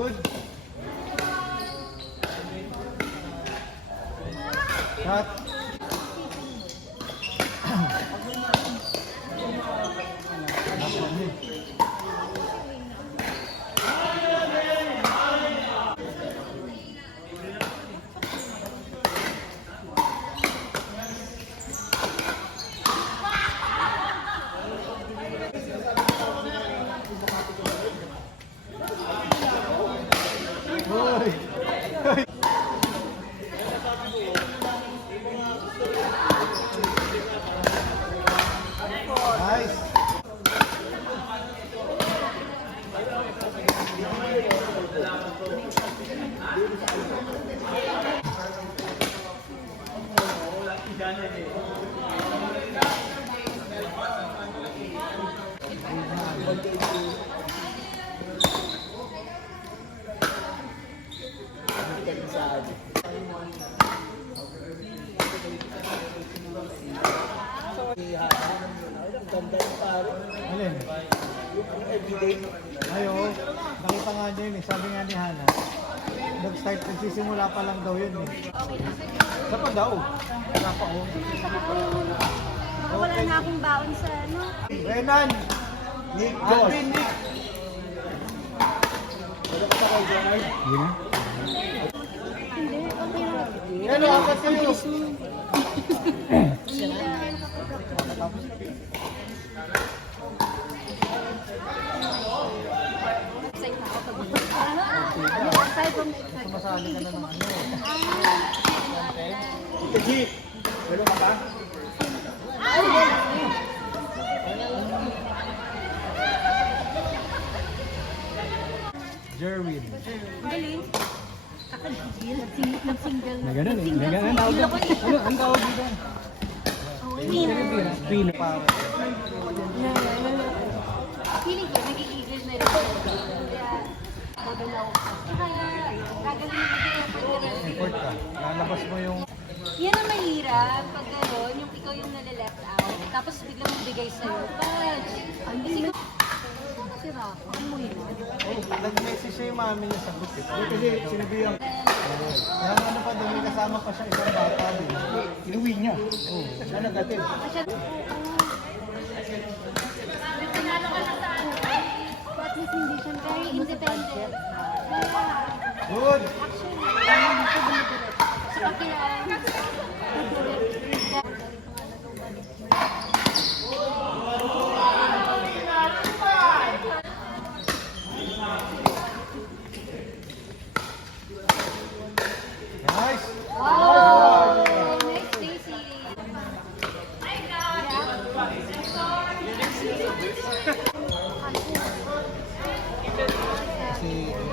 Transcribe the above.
Good. Cut. Hoy! Nice! Alin? Ayo, nakita nga niya yun eh. Sabi nga ni Hana, nagsisimula pa lang daw yun eh. Sa pa daw? Wala pa oh. Wala na akong baon sa ano. Renan! Nick! Alvin! Nick! Wala ka pa kayo, Bernard? Hindi na? Hindi, okay na. Ano, apat kayo? Excited na ako pag aside from excited. Sumasali ka na ng ano. Ah, Ito, G! Wala ka pa? Jerwin. galing. Kakagigil. Nag-single na. May ganun eh. May ganun tawag doon. Ano ang tawag dito? Feeling Para. ko, nagigigil na rin. Kaya, babalaw ko. Kaya, gagaling ko yung pag-therapy. Effort ka. Lalabas mo yung... Yan ang mahirap pag gano'n, yung ikaw yung nale-left out. Tapos biglang magbigay sa'yo. Fudge! Kasi ko, sira ako. Ano mo yun? Oh, nag-message siya yung mami niya sa group. Kasi sinabihan ko. Kaya ano pa doon, may kasama pa siya isang bata din. Inuwi niya. Oo. Siya nag-atid. Masyado po. At least hindi siya very independent. Kaya, Good! actually, ano dito dumidiret. So, kaya, Nice! wow! Next, Stacy. Kasi